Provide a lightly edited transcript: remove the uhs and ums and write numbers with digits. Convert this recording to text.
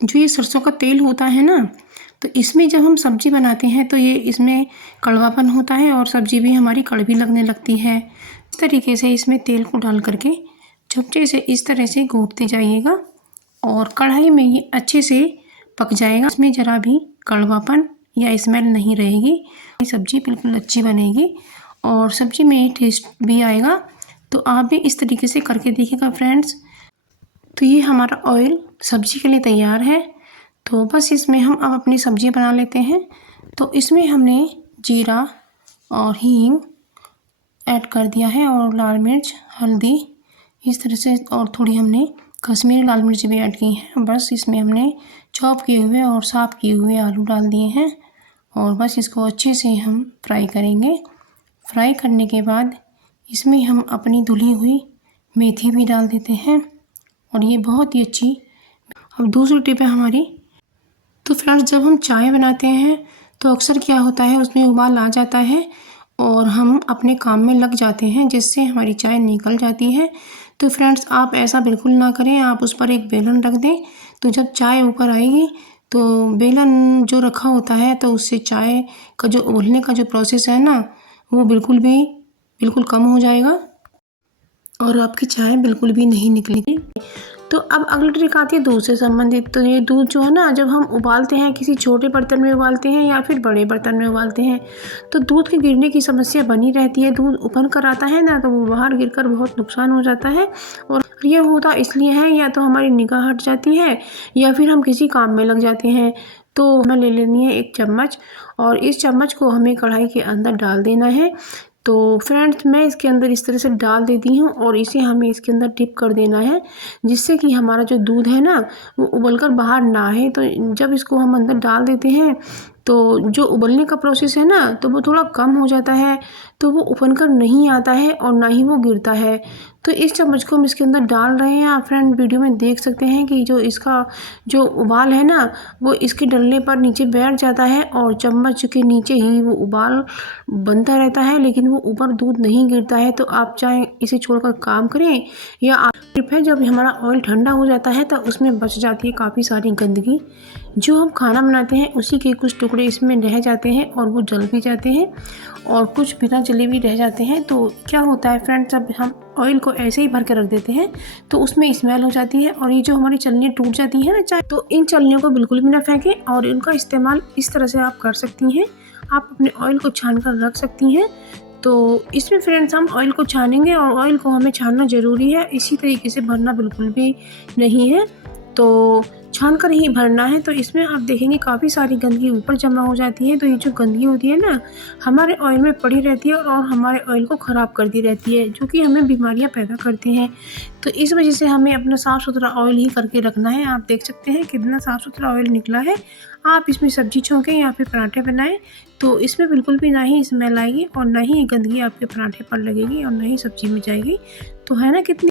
जो ये सरसों का तेल होता है ना, तो इसमें जब हम सब्जी बनाते हैं तो ये इसमें कड़वापन होता है और सब्जी भी हमारी कड़वी लगने लगती है। इस तरीके से इसमें तेल को डाल करके चमचे से इस तरह से घोटते जाइएगा और कढ़ाई में ये अच्छे से पक जाएगा। इसमें ज़रा भी कड़वापन या स्मेल नहीं रहेगी। सब्जी बिल्कुल अच्छी बनेगी और सब्जी में टेस्ट भी आएगा। तो आप भी इस तरीके से करके देखिएगा फ्रेंड्स। तो ये हमारा ऑयल सब्जी के लिए तैयार है। तो बस इसमें हम अब अपनी सब्जी बना लेते हैं। तो इसमें हमने जीरा और हींग ऐड कर दिया है और लाल मिर्च, हल्दी इस तरह से, और थोड़ी हमने कश्मीरी लाल मिर्च भी ऐड की है। बस इसमें हमने चॉप किए हुए और साफ़ किए हुए आलू डाल दिए हैं और बस इसको अच्छे से हम फ्राई करेंगे। फ्राई करने के बाद इसमें हम अपनी धुली हुई मेथी भी डाल देते हैं और ये बहुत ही अच्छी। अब दूसरी टिप है हमारी। तो फ्रेंड्स, जब हम चाय बनाते हैं तो अक्सर क्या होता है, उसमें उबाल आ जाता है और हम अपने काम में लग जाते हैं जिससे हमारी चाय निकल जाती है। तो फ्रेंड्स, आप ऐसा बिल्कुल ना करें। आप उस पर एक बेलन रख दें, तो जब चाय ऊपर आएगी तो बेलन जो रखा होता है तो उससे चाय का जो उबलने का जो प्रोसेस है ना, वो बिल्कुल कम हो जाएगा और आपकी चाय बिल्कुल भी नहीं निकलेगी। तो अब अगली ट्रिक आती है दूध से संबंधित। तो ये दूध जो है ना, जब हम उबालते हैं, किसी छोटे बर्तन में उबालते हैं या फिर बड़े बर्तन में उबालते हैं, तो दूध के गिरने की समस्या बनी रहती है। दूध उबल कर आता है ना, तो वो बाहर गिरकर बहुत नुकसान हो जाता है। और ये होता इसलिए है, या तो हमारी निगाह हट जाती है या फिर हम किसी काम में लग जाते हैं। तो हमें ले लेनी है एक चम्मच और इस चम्मच को हमें कढ़ाई के अंदर डाल देना है। तो फ्रेंड्स, मैं इसके अंदर इस तरह से डाल देती हूँ और इसे हमें इसके अंदर डिप कर देना है, जिससे कि हमारा जो दूध है ना, वो उबलकर बाहर ना आए। तो जब इसको हम अंदर डाल देते हैं तो जो उबलने का प्रोसेस है ना, तो वो थोड़ा कम हो जाता है, तो वो उबल कर नहीं आता है और ना ही वो गिरता है। तो इस चम्मच को हम इसके अंदर डाल रहे हैं। आप फ्रेंड वीडियो में देख सकते हैं कि जो इसका जो उबाल है ना, वो इसके डलने पर नीचे बैठ जाता है और चम्मच के नीचे ही वो उबाल बनता रहता है, लेकिन वो ऊपर दूध नहीं गिरता है। तो आप चाहे इसे छोड़कर काम करें या आप टिप है, जब हमारा ऑयल ठंडा हो जाता है तो उसमें बच जाती है काफ़ी सारी गंदगी। जो हम खाना बनाते हैं उसी के कुछ टुकड़े इसमें रह जाते हैं और वो जल भी जाते हैं और कुछ बिना जले भी रह जाते हैं। तो क्या होता है फ्रेंड्स, जब हम ऑयल को ऐसे ही भर के रख देते हैं तो उसमें स्मेल हो जाती है और ये जो हमारी चलनियाँ टूट जाती है ना चाय, तो इन चलनियों को बिल्कुल भी ना फेंकें और इनका इस्तेमाल इस तरह से आप कर सकती हैं। आप अपने ऑयल को छान कर रख सकती हैं। तो इसमें फ्रेंड्स हम ऑयल को छानेंगे और ऑयल को हमें छानना ज़रूरी है, इसी तरीके से भरना बिल्कुल भी नहीं है। तो छान कर ही भरना है। तो इसमें आप देखेंगे काफ़ी सारी गंदगी ऊपर जमा हो जाती है। तो ये जो गंदगी होती है ना, हमारे ऑयल में पड़ी रहती है और हमारे ऑयल को ख़राब करती रहती है, जो कि हमें बीमारियां पैदा करती हैं। तो इस वजह से हमें अपना साफ़ सुथरा ऑयल ही करके रखना है। आप देख सकते हैं कितना साफ़ सुथरा ऑयल निकला है। आप इसमें सब्जी छौंकें या फिर पराठे बनाएं तो इसमें बिल्कुल भी ना ही स्मेल आएगी और ना ही गंदगी आपके पराठे पर लगेगी और ना ही सब्जी में जाएगी। तो है ना कितनी